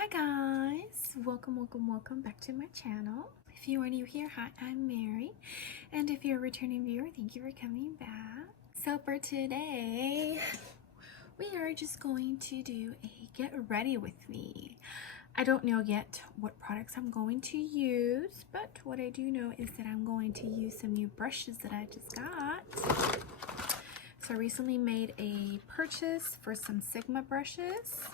Hi guys, welcome back to my channel. If you are new here, hi, I'm Mary, and if you're a returning viewer, thank you for coming back. So for today, we are just going to do a get ready with me. I don't know yet what products I'm going to use, but what I do know is that I'm going to use some new brushes that I just got. So I recently made a purchase for some Sigma brushes.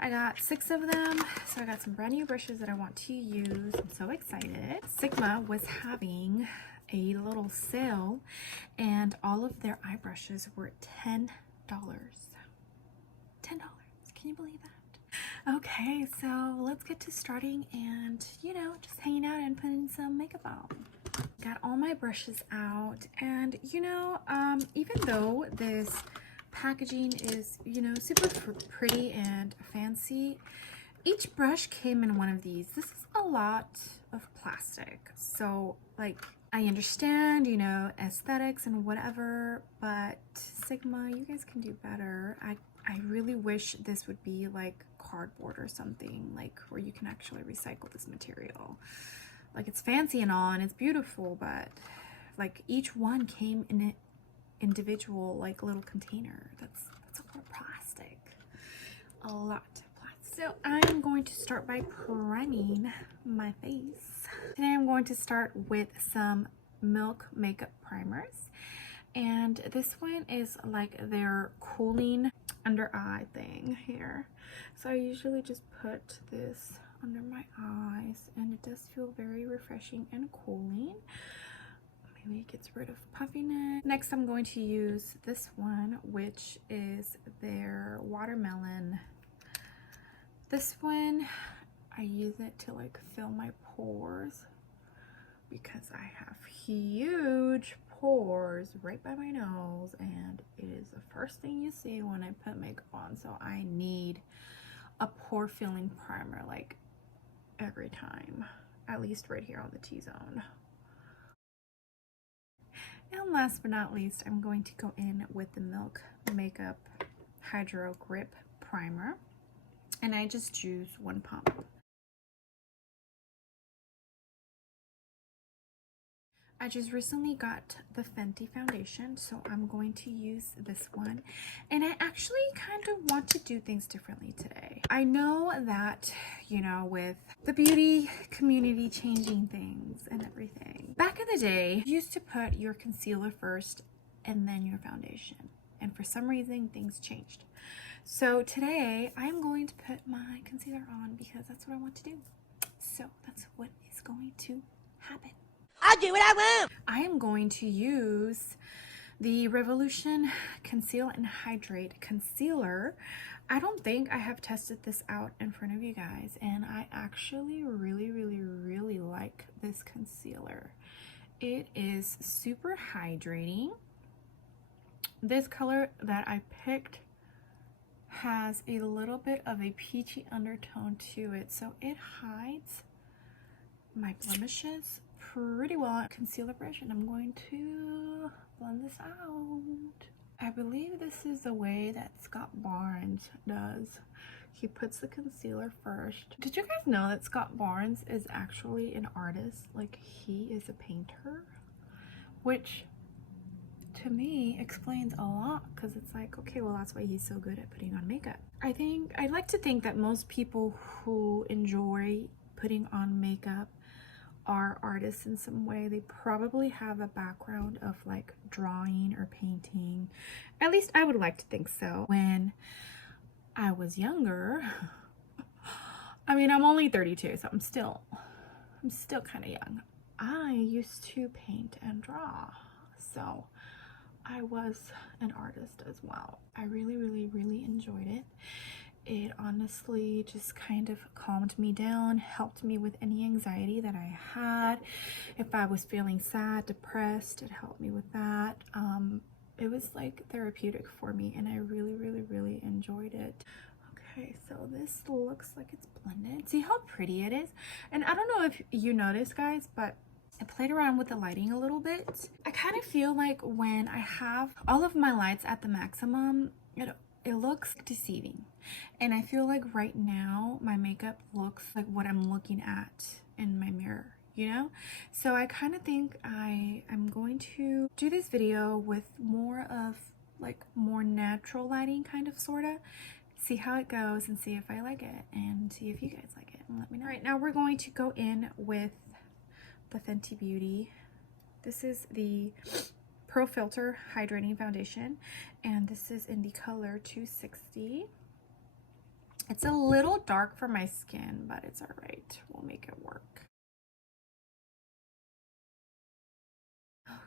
I got 6 of them, so I got some brand new brushes that I want to use. I'm so excited. Sigma was having a little sale and all of their eye brushes were $10. $10. Can you believe that? Okay, so let's get to starting and, just hanging out and putting some makeup on. Got all my brushes out and, even though this packaging is, super pretty and fancy, each brush came in one of these. This is a lot of plastic, so like I understand, aesthetics and whatever, but Sigma, you guys can do better. I really wish this would be like cardboard or something, like where you can actually recycle this material. Like, it's fancy and all and it's beautiful, but like each one came in an individual like little container. That's a lot of plastic. A lot of plastic. So I'm going to start by priming my face. Today I'm going to start with some Milk makeup primers, and this one is like their cooling under eye thing here. So I usually just put this under my eyes and it does feel very refreshing and cooling. Maybe it gets rid of puffiness. Next I'm going to use this one, which is their watermelon. This one, I use it to like fill my pores because I have huge pores right by my nose and it is the first thing you see when I put makeup on. So I need a pore filling primer like every time, at least right here on the T-zone. And last but not least, I'm going to go in with the Milk Makeup Hydro Grip Primer. And I just use 1 pump. I just recently got the Fenty foundation, so I'm going to use this one. And I actually kind of want to do things differently today. I know that, with the beauty community changing things and everything. Back in the day, you used to put your concealer first and then your foundation. And for some reason, things changed. So today, I'm going to put my concealer on because that's what I want to do. So that's what is going to happen. I'll do what I want. I am going to use the Revolution Conceal and Hydrate Concealer. I don't think I have tested this out in front of you guys, and I actually really like this concealer. It is super hydrating. This color that I picked has a little bit of a peachy undertone to it, so it hides my blemishes pretty well. Concealer brush, and I'm going to blend this out. I believe this is the way that Scott Barnes does. He puts the concealer first. Did you guys know that Scott Barnes is actually an artist? Like, he is a painter, which to me explains a lot, because it's like, okay, well, that's why he's so good at putting on makeup. I like to think that most people who enjoy putting on makeup are artists in some way. They probably have a background of like drawing or painting. At least I would like to think so. When I was younger, I mean, I'm only 32, so I'm still kind of young. I used to paint and draw, so I was an artist as well. I really enjoyed it. It honestly just kind of calmed me down, helped me with any anxiety that I had. If I was feeling sad, depressed, it helped me with that. It was like therapeutic for me, and I really enjoyed it. Okay, so this looks like it's blended. See how pretty it is? And I don't know if you noticed, guys, but I played around with the lighting a little bit. I kind of feel like when I have all of my lights at the maximum, it it looks deceiving. And I feel like right now my makeup looks like what I'm looking at in my mirror, you know? So I kind of think I'm going to do this video with more of like more natural lighting, kind of, sorta. See how it goes and see if I like it and see if you guys like it and let me know. All right, now we're going to go in with the Fenty Beauty. This is the Pro Filter Hydrating Foundation, and this is in the color 260. It's a little dark for my skin, but it's all right. We'll make it work.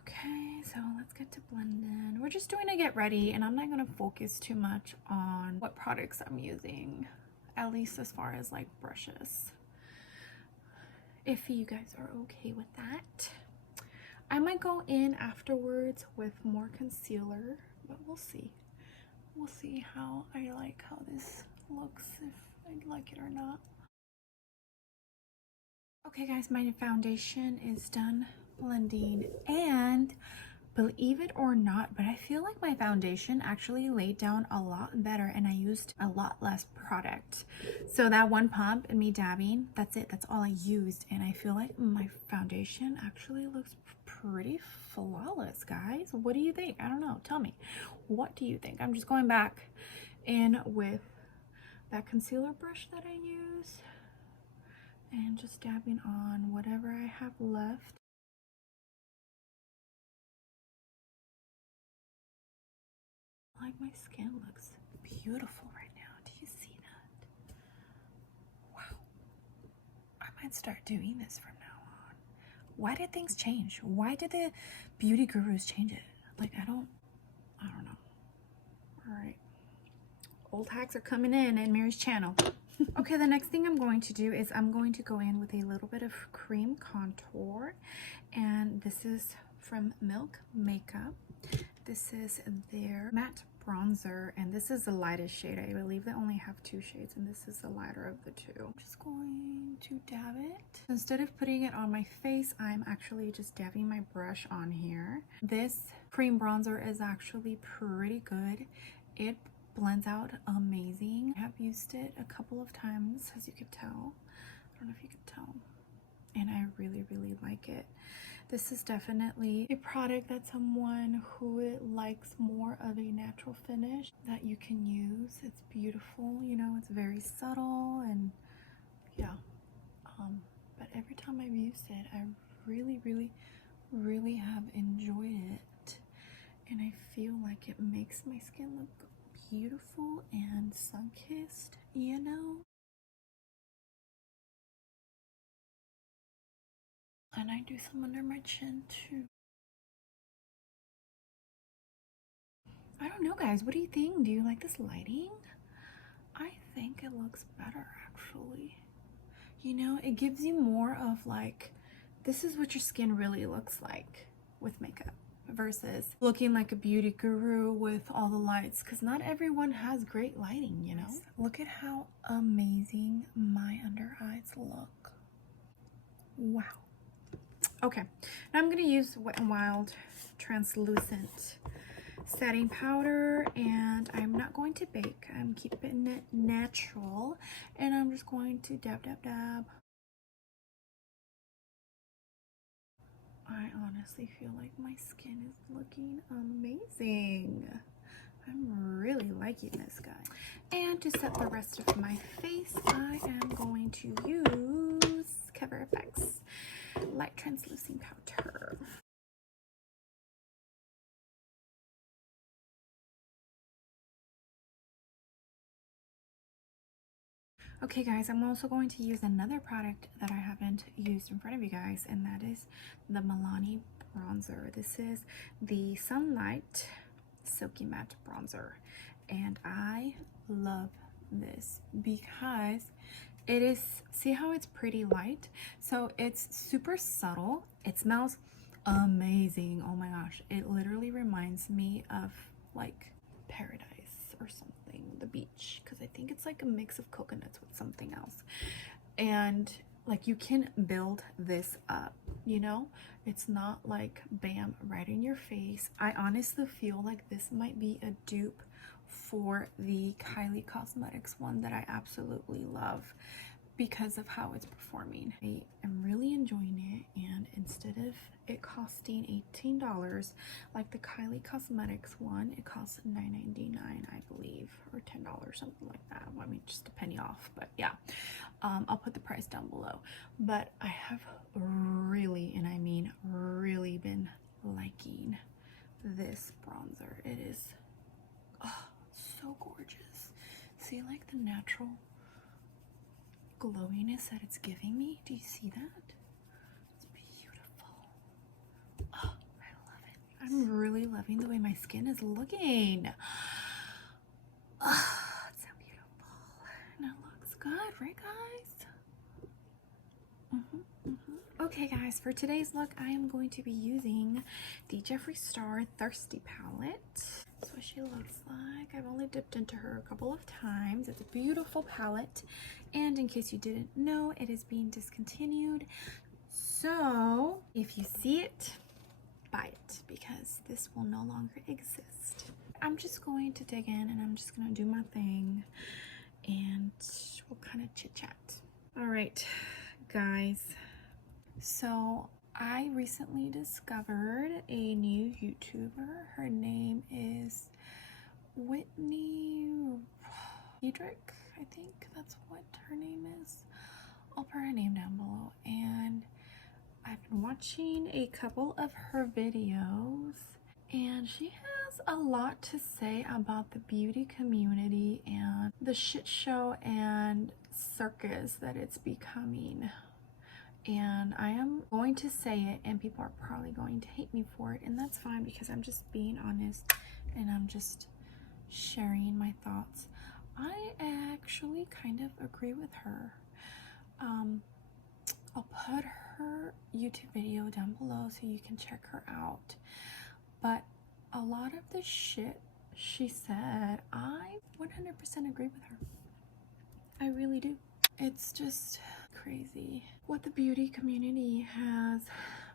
Okay, so let's get to blending. We're just doing a get ready, and I'm not going to focus too much on what products I'm using, at least as far as like brushes. If you guys are okay with that. I might go in afterwards with more concealer, but we'll see. We'll see how I like how this looks, if I like it or not. Okay guys, my foundation is done blending, and believe it or not, but I feel like my foundation actually laid down a lot better and I used a lot less product. So that one pump and me dabbing, that's it, that's all I used, and I feel like my foundation actually looks pretty flawless, guys. What do you think? I don't know, tell me, what do you think? I'm just going back in with that concealer brush that I use and just dabbing on whatever I have left. Like, my skin looks beautiful right now. Do you see that? Wow. I might start doing this from now on. Why did things change? Why did the beauty gurus change it? Like, I don't know. All right. Old hacks are coming in Mary's channel. Okay, the next thing I'm going to do is I'm going to go in with a little bit of cream contour, and this is from Milk Makeup. This is their matte bronzer, and this is the lightest shade. I believe they only have 2 shades, and this is the lighter of the 2. I'm just going to dab it. Instead of putting it on my face, I'm actually just dabbing my brush on here. This cream bronzer is actually pretty good. It blends out amazing. I have used it a couple of times, as you could tell. I don't know if you could tell. And I really, really like it. This is definitely a product that someone who likes more of a natural finish that you can use. It's beautiful, you know, it's very subtle, and yeah. But every time I've used it, I really, really, really have enjoyed it. And I feel like it makes my skin look beautiful and sun-kissed, you know? And I do some under my chin too. I don't know, guys. What do you think? Do you like this lighting? I think it looks better, actually. You know, it gives you more of like, this is what your skin really looks like with makeup versus looking like a beauty guru with all the lights, because not everyone has great lighting, you know? Look at how amazing my under eyes look. Wow. Okay, now I'm going to use Wet n Wild translucent setting powder, and I'm not going to bake. I'm keeping it natural, and I'm just going to dab, dab, dab. I honestly feel like my skin is looking amazing. I'm really liking this, guy. And to set the rest of my face, I am going to use Cover FX Light Translucent Powder. Okay guys, I'm also going to use another product that I haven't used in front of you guys, and that is the Milani bronzer. This is the Sunlight Silky Matte Bronzer, and I love this because it is, see how it's pretty light? So it's super subtle. It smells amazing. Oh my gosh, it literally reminds me of like paradise or something, the beach, because I think it's like a mix of coconuts with something else. And like, you can build this up, you know? It's not like bam right in your face. I honestly feel like this might be a dupe for the Kylie Cosmetics one that I absolutely love because of how it's performing. I am really enjoying it, and instead of it costing $18 like the Kylie Cosmetics one, it costs $9.99, I believe, or $10, something like that. I mean, just a penny off, but yeah. I'll put the price down below. But I have really, and I mean really, been liking this bronzer. It is so gorgeous. See, like the natural glowiness that it's giving me. Do you see that? It's beautiful. Oh, I love it. I'm really loving the way my skin is looking. Oh, it's so beautiful. And it looks good, right, guys? Okay, guys, for today's look, I am going to be using the Jeffree Star Thirsty palette. That's what she looks like. I've only dipped into her a couple of times. It's a beautiful palette, and in case you didn't know, it is being discontinued. So if you see it, buy it, because this will no longer exist. I'm just going to dig in, and I'm just going to do my thing, and we'll kind of chit chat. All right, guys. So I recently discovered a new YouTuber. Her name is Whitney Hendricks, I think that's what her name is. I'll put her name down below. And I've been watching a couple of her videos, and she has a lot to say about the beauty community and the shit show and circus that it's becoming. And I am going to say it, and people are probably going to hate me for it, and that's fine, because I'm just being honest and I'm just sharing my thoughts. I actually kind of agree with her. I'll put her YouTube video down below so you can check her out. But a lot of the shit she said, I 100% agree with her. I really do. It's just crazy what the beauty community has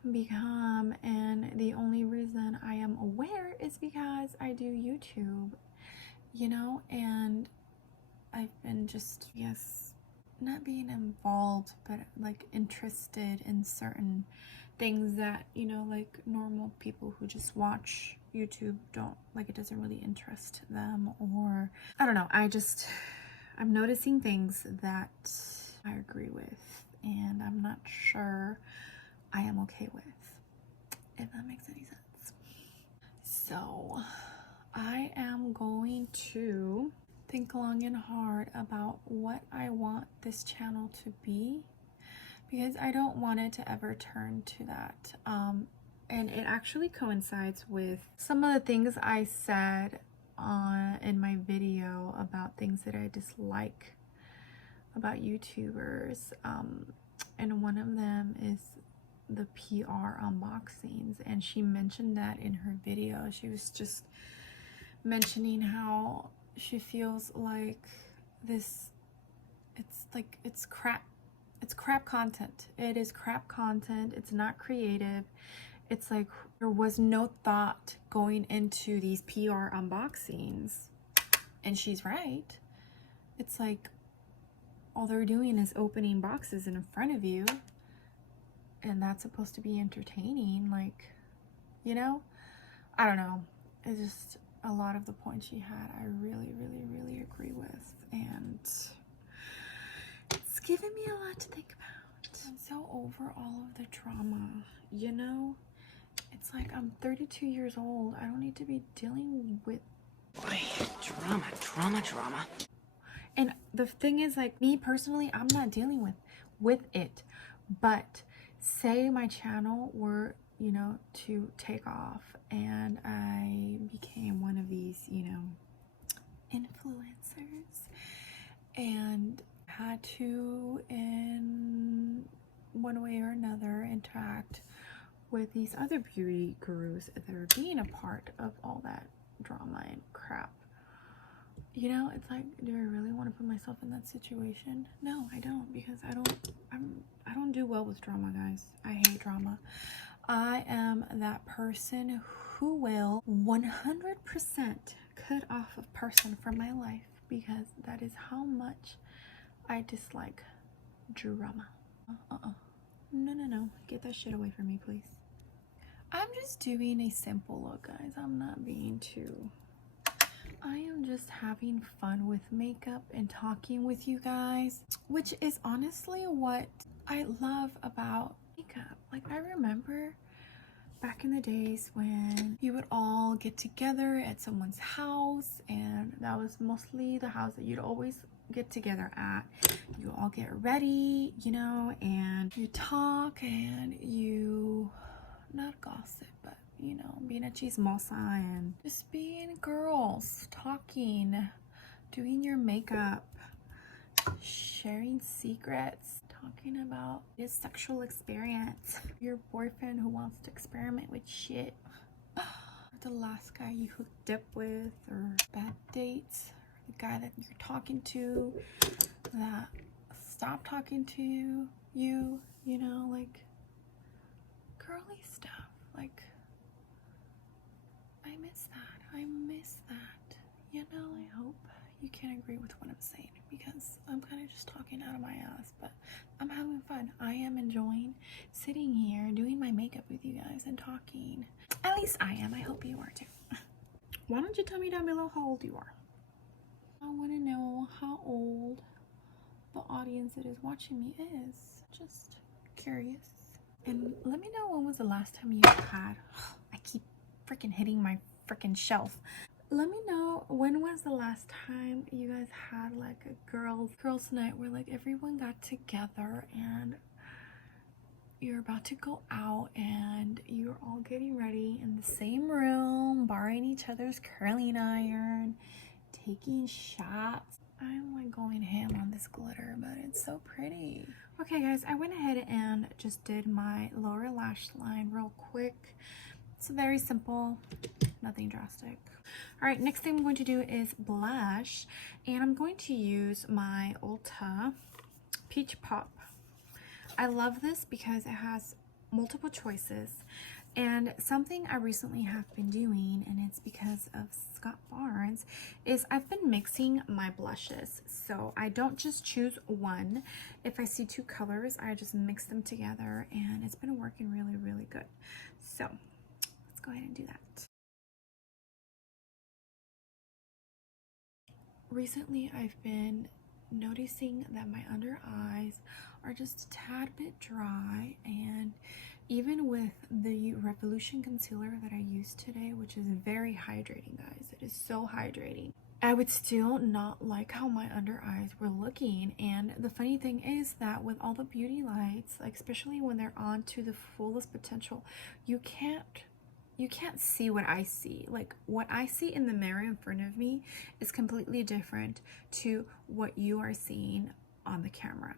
become, and the only reason I am aware is because I do YouTube, you know, and I've been just, yes, not being involved, but like interested in certain things that, you know, like normal people who just watch YouTube don't, like, it doesn't really interest them, or I don't know, I'm noticing things that I agree with, and I'm not sure I am okay with, if that makes any sense. So I am going to think long and hard about what I want this channel to be, because I don't want it to ever turn to that. And it actually coincides with some of the things I said in my video about things that I dislike about YouTubers, and one of them is the PR unboxings, and she mentioned that in her video. She was just mentioning how she feels like this, it's crap content. It is crap content. It's not creative. It's like there was no thought going into these PR unboxings, and she's right. It's like all they're doing is opening boxes in front of you, and that's supposed to be entertaining, like, you know? I don't know. It's just a lot of the points she had I really agree with, and it's given me a lot to think about. I'm so over all of the drama, you know? It's like I'm 32 years old. I don't need to be dealing with drama. And the thing is, like, me personally, I'm not dealing with it. But say my channel were, you know, to take off, and I became one of these, you know, influencers, and had to, in one way or another, interact with these other beauty gurus that are being a part of all that drama and crap. You know, it's like, do I really want to put myself in that situation? No, I don't, because I don't do well with drama, guys. I hate drama. I am that person who will 100% cut off a person from my life because that is how much I dislike drama. No, get that shit away from me, please. I'm just doing a simple look, guys. I'm not being too... I am just having fun with makeup and talking with you guys, which is honestly what I love about makeup. Like, I remember back in the days when you would all get together at someone's house, and that was mostly the house that you'd always get together at. You all get ready, you know, and you talk and you not gossip, but you know, being a chismosa and just being girls, talking, doing your makeup, sharing secrets, talking about his sexual experience, your boyfriend who wants to experiment with shit, the last guy you hooked up with, or bad dates, or the guy that you're talking to that stopped talking to you know, like girly stuff. Like, I miss that, you know. I hope you can agree with what I'm saying, because I'm kind of just talking out of my ass, but I'm having fun. I am enjoying sitting here doing my makeup with you guys and talking. At least I am. I hope you are too. Why don't you tell me down below how old you are? I want to know how old the audience that is watching me is. Just curious. And let me know, when was the last time you had... I keep freaking hitting my freaking shelf. Let me know, when was the last time you guys had like a girls night where like everyone got together and you're about to go out and you're all getting ready in the same room, borrowing each other's curling iron, taking shots. I'm like going ham on this glitter, but it's so pretty. Okay guys, I went ahead and just did my lower lash line real quick. It's very simple, nothing drastic. All right, next thing I'm going to do is blush, and I'm going to use my Ulta Peach Pop. I love this because it has multiple choices, and something I recently have been doing, and it's because of Scott Barnes, is I've been mixing my blushes. So I don't just choose one. If I see two colors, I just mix them together, and it's been working really, really good. So let's go ahead and do that. Recently, I've been noticing that my under eyes are just a tad bit dry, and even with the Revolution concealer that I used today, which is very hydrating, guys, it is so hydrating, I would still not like how my under eyes were looking. And the funny thing is that with all the beauty lights, like especially when they're on to the fullest potential, you can't see what I see. Like, what I see in the mirror in front of me is completely different to what you are seeing on the camera.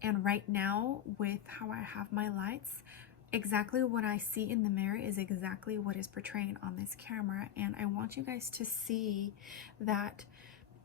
And right now, with how I have my lights, exactly what I see in the mirror is exactly what is portraying on this camera. And I want you guys to see that,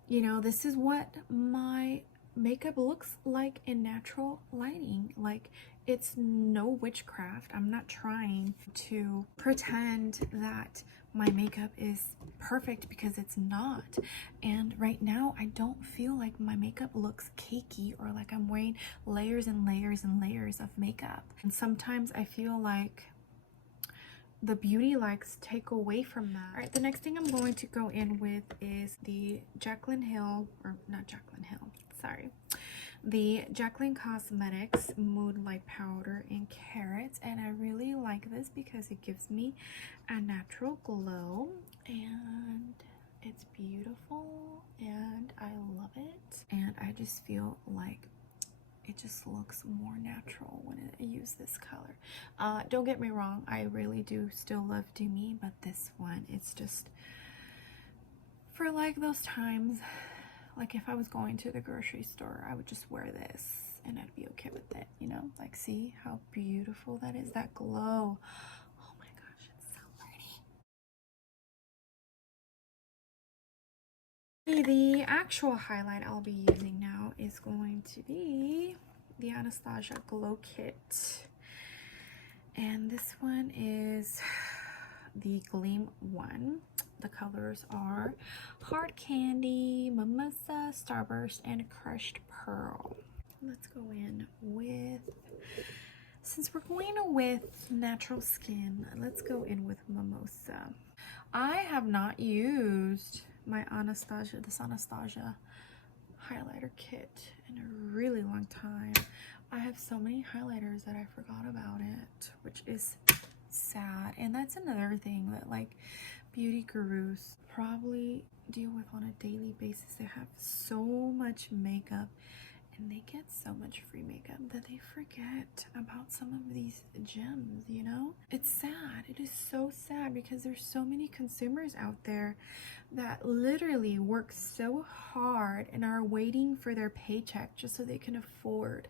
you know, this is what my makeup looks like in natural lighting. Like, it's no witchcraft. I'm not trying to pretend that my makeup is perfect, because it's not. And right now, I don't feel like my makeup looks cakey or like I'm wearing layers and layers and layers of makeup. And sometimes I feel like the beauty lights take away from that. All right, the next thing I'm going to go in with is the Jaclyn Hill, or not Jaclyn Hill, sorry, the Jaclyn Cosmetics Mood Light Powder in Carrots. And I really like this because it gives me a natural glow, and it's beautiful, and I love it. And I just feel like it just looks more natural when I use this color. Don't get me wrong, I really do still love Do Me, but this one, it's just for like those times, like if I was going to the grocery store, I would just wear this and I'd be okay with it, you know? Like, see how beautiful that is, that glow. Oh my gosh, it's so pretty. The actual highlight I'll be using now is going to be the Anastasia Glow Kit, and this one is the Gleam one. The colors are Hard Candy, Mimosa, Starburst, and Crushed Pearl. Let's go in with, since we're going with natural skin, let's go in with Mimosa. I have not used my this Anastasia highlighter kit in a really long time. I have so many highlighters that I forgot about it, which is sad. And that's another thing that like beauty gurus probably deal with on a daily basis. They have so much makeup and they get so much free makeup that they forget about some of these gems, you know? It's sad. It is so sad because there's so many consumers out there that literally work so hard and are waiting for their paycheck just so they can afford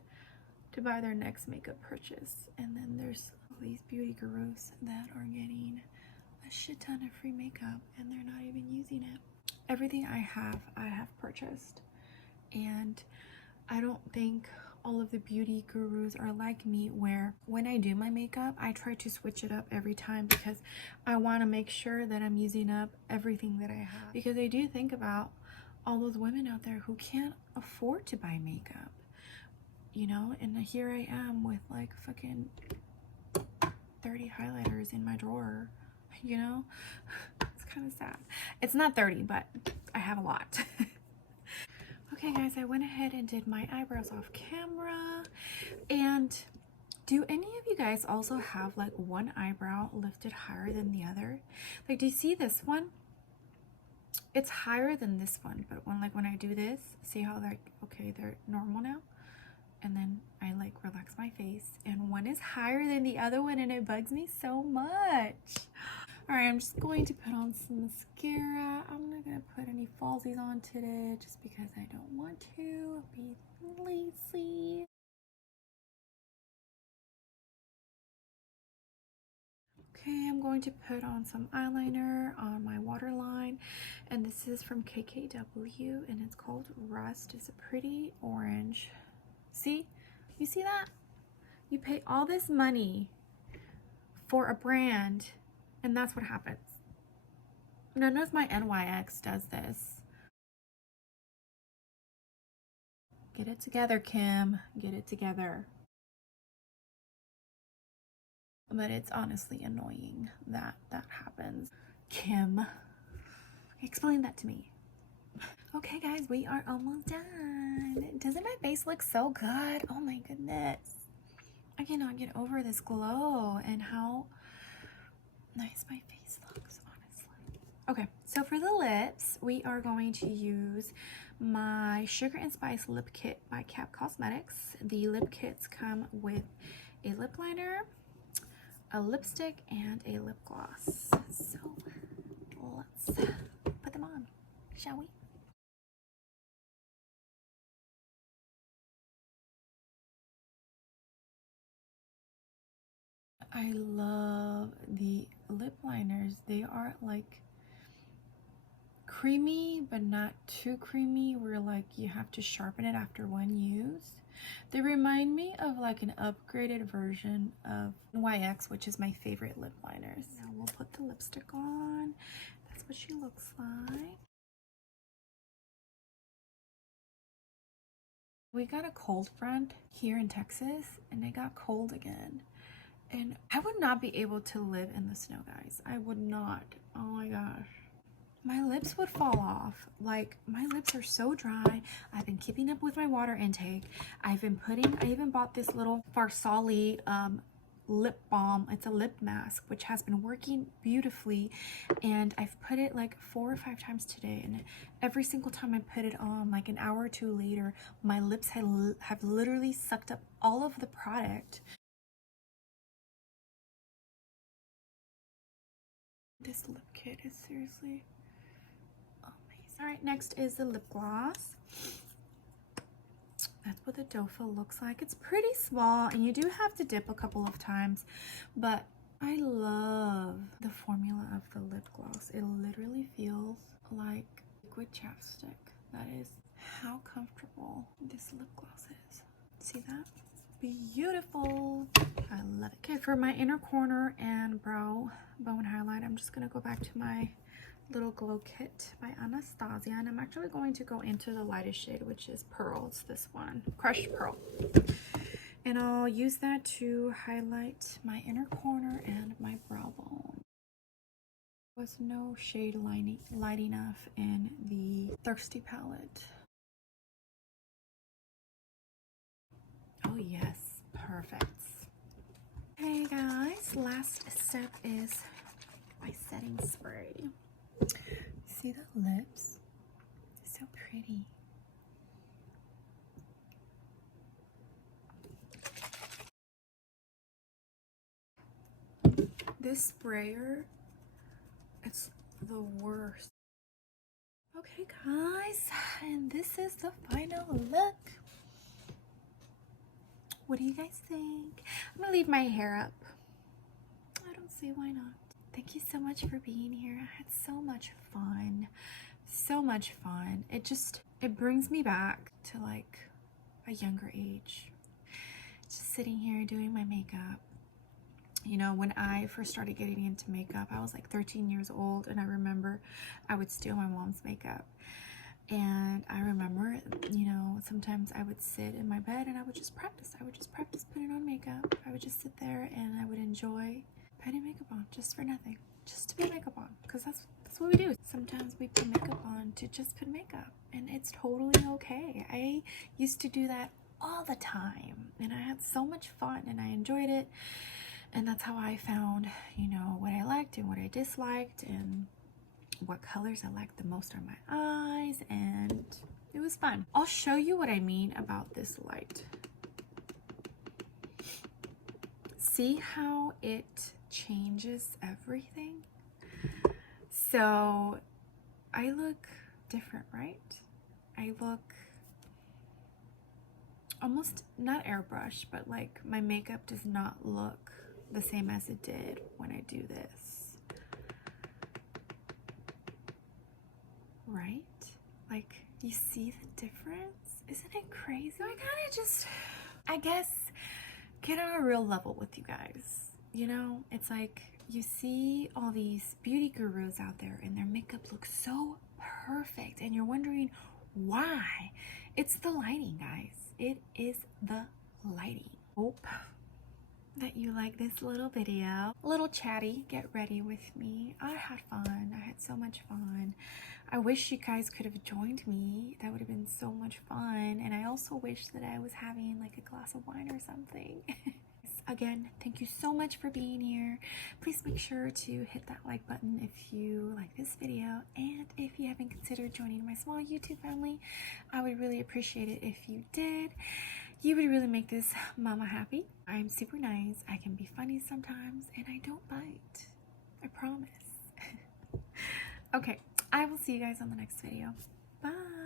to buy their next makeup purchase. And then there's these beauty gurus that are getting a shit ton of free makeup and they're not even using it. Everything I have purchased, and I don't think all of the beauty gurus are like me, where when I do my makeup, I try to switch it up every time because I want to make sure that I'm using up everything that I have. Because I do think about all those women out there who can't afford to buy makeup, you know? And here I am with like fucking 30 highlighters in my drawer, you know? It's kind of sad. It's not 30, but I have a lot. Okay guys, I went ahead and did my eyebrows off camera. And do any of you guys also have like one eyebrow lifted higher than the other? Like, do you see this one? It's higher than this one, but when I do this, see how they're, okay, they're normal now? And then I like relax my face and one is higher than the other one and it bugs me so much. All right, I'm just going to put on some mascara. I'm not gonna put any falsies on today just because I don't want to be lazy. Okay, I'm going to put on some eyeliner on my waterline, and this is from KKW and it's called Rust. It's a pretty orange. See? You see that? You pay all this money for a brand and that's what happens. None of my NYX does this. Get it together, Kim. Get it together. But it's honestly annoying that that happens. Kim, explain that to me. Okay guys, we are almost done. Doesn't my face look so good? Oh my goodness. I cannot get over this glow and how nice my face looks, honestly. Okay, so for the lips, we are going to use my Sugar and Spice Lip Kit by Cap Cosmetics. The lip kits come with a lip liner, a lipstick, and a lip gloss. So let's put them on, shall we? I love the lip liners. They are like creamy but not too creamy where like you have to sharpen it after one use. They remind me of like an upgraded version of NYX, which is my favorite lip liners. Now we'll put the lipstick on. That's what she looks like. We got a cold front here in Texas and it got cold again. And I would not be able to live in the snow, guys. I would not. Oh my gosh. My lips would fall off. Like, my lips are so dry. I've been keeping up with my water intake. I even bought this little Farsali lip balm. It's a lip mask, which has been working beautifully. And I've put it like 4 or 5 times today. And every single time I put it on, like an hour or two later, my lips have literally sucked up all of the product. This lip kit is seriously amazing. All right, next is the lip gloss. That's what the doe-foot looks like. It's pretty small and you do have to dip a couple of times, but I love the formula of the lip gloss. It literally feels like liquid chapstick. That is how comfortable this lip gloss is. See that? Beautiful. I love it. Okay, for my inner corner and brow bone highlight, I'm just gonna go back to my little glow kit by Anastasia, and I'm actually going to go into the lightest shade, which is Pearl. It's this one, Crushed Pearl. And I'll use that to highlight my inner corner and my brow bone. There was no shade light enough in the Thirsty palette. Oh yes, perfect. Hey guys, last step is my setting spray. See the lips? So pretty. This sprayer, it's the worst. Okay guys, and this is the final look. What do you guys think? I'm gonna leave my hair up. I don't see why not. Thank you so much for being here. I had so much fun. So much fun. It brings me back to like a younger age. Just sitting here doing my makeup. You know, when I first started getting into makeup, I was like 13 years old, and I remember I would steal my mom's makeup. And I remember, you know, sometimes I would sit in my bed and I would just practice. I would just practice putting on makeup. I would just sit there and I would enjoy putting makeup on just for nothing. Just to put makeup on, because that's what we do. Sometimes we put makeup on to just put makeup, and it's totally okay. I used to do that all the time, and I had so much fun and I enjoyed it. And that's how I found, you know, what I liked and what I disliked and what colors I liked the most on my eyes, and it was fun. I'll show you what I mean about this light. See how it changes everything? So I look different, right? I look almost not airbrush, but like my makeup does not look the same as it did when I do this. Right? Like, you see the difference? Isn't it crazy? So I kind of just, I guess, get on a real level with you guys. You know, it's like you see all these beauty gurus out there and their makeup looks so perfect, and you're wondering why. It's the lighting, guys. It is the lighting. Hope that you like this little video. A little chatty, get ready with me. I had fun. I had so much fun. I wish you guys could have joined me. That would have been so much fun. And I also wish that I was having like a glass of wine or something. Again, thank you so much for being here. Please make sure to hit that like button if you like this video, and if you haven't considered joining my small YouTube family, I would really appreciate it if you did. You would really make this mama happy. I'm super nice, I can be funny sometimes, and I don't bite. I promise. Okay, I will see you guys on the next video. Bye.